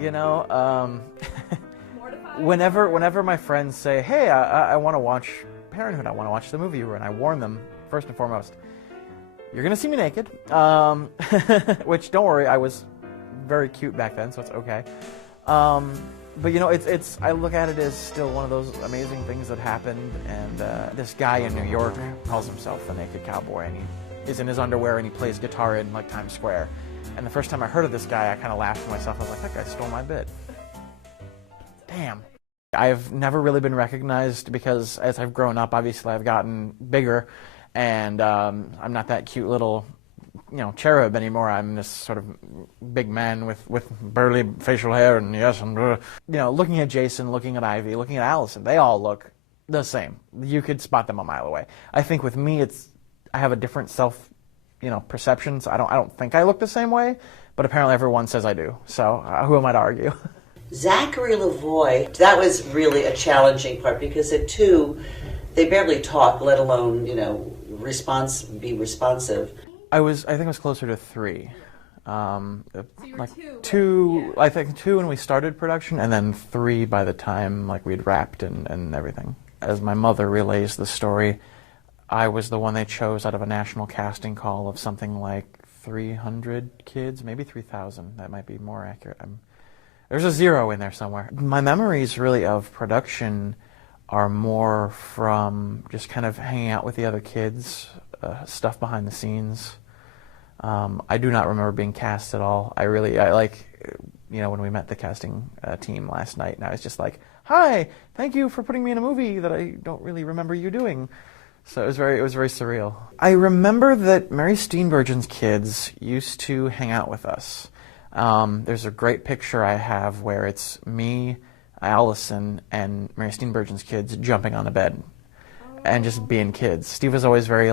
You know, whenever my friends say, hey, I want to watch Parenthood, I want to watch the movie, and I warn them, first and foremost, you're going to see me naked, which, don't worry, I was very cute back then, so it's okay. But, you know, it's I look at it as still one of those amazing things that happened, and this guy in New York calls himself the Naked Cowboy, and he is in his underwear, and he plays guitar in, like, Times Square. And the first time I heard of this guy, I kind of laughed to myself. I was like, that guy stole my bit. Damn. I've never really been recognized because as I've grown up, obviously I've gotten bigger, and I'm not that cute little, you know, cherub anymore. I'm this sort of big man with burly facial hair, and yes, and you know, looking at Jason, looking at Ivy, looking at Allison, they all look the same. You could spot them a mile away. I think with me, I have a different self, you know, perception. So I don't think I look the same way, but apparently everyone says I do. So who am I to argue? Zachary LaVoy, that was really a challenging part because at 2, they barely talk, let alone, you know, be responsive. I think I was closer to 3. So you were 2. 2, Yeah. I think 2 when we started production, and then 3 by the time like we'd wrapped and everything. As my mother relays the story, I was the one they chose out of a national casting call of something like 300 kids, maybe 3,000. That might be more accurate. There's a 0 in there somewhere. My memories really of production are more from just kind of hanging out with the other kids, stuff behind the scenes. I do not remember being cast at all. I like, you know, when we met the casting team last night, and I was just like, hi, thank you for putting me in a movie that I don't really remember you doing. So it was very surreal. I remember that Mary Steenburgen's kids used to hang out with us. There's a great picture I have where it's me, Allison, and Mary Steenburgen's kids jumping on a bed and just being kids. Steve was always very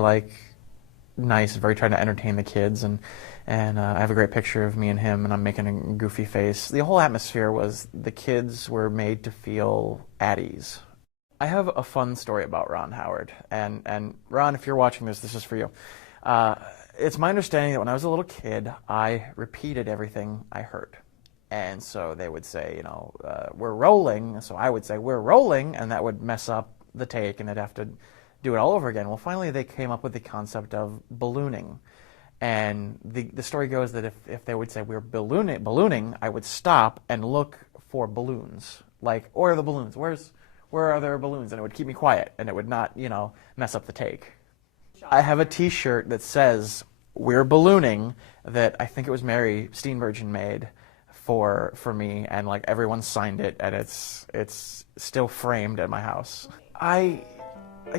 nice, very trying to entertain the kids, and I have a great picture of me and him, and I'm making a goofy face. The whole atmosphere was the kids were made to feel at ease. I have a fun story about Ron Howard, and Ron, if you're watching this is for you. It's my understanding that when I was a little kid, I repeated everything I heard. And so they would say, you know, we're rolling. So I would say, we're rolling, and that would mess up the take, and they'd have to do it all over again. Well, finally they came up with the concept of ballooning. And the story goes that if they would say, we're ballooning, I would stop and look for balloons. Like, where are the balloons? Where are there balloons? And it would keep me quiet, and it would not, you know, mess up the take. I have a T-shirt that says, we're ballooning, that I think it was Mary Steenburgen made for me, and like everyone signed it, and it's still framed at my house. I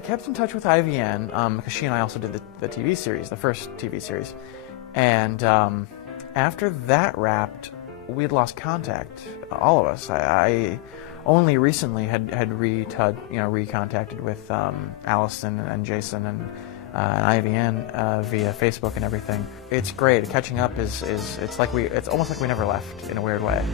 kept in touch with Ivy Ann, because she and I also did the TV series, the first TV series. And after that wrapped, we'd lost contact, all of us. I only recently had recontacted with Allison and Jason and Ivy Ann via Facebook and everything. It's great. Catching up it's almost like we never left in a weird way.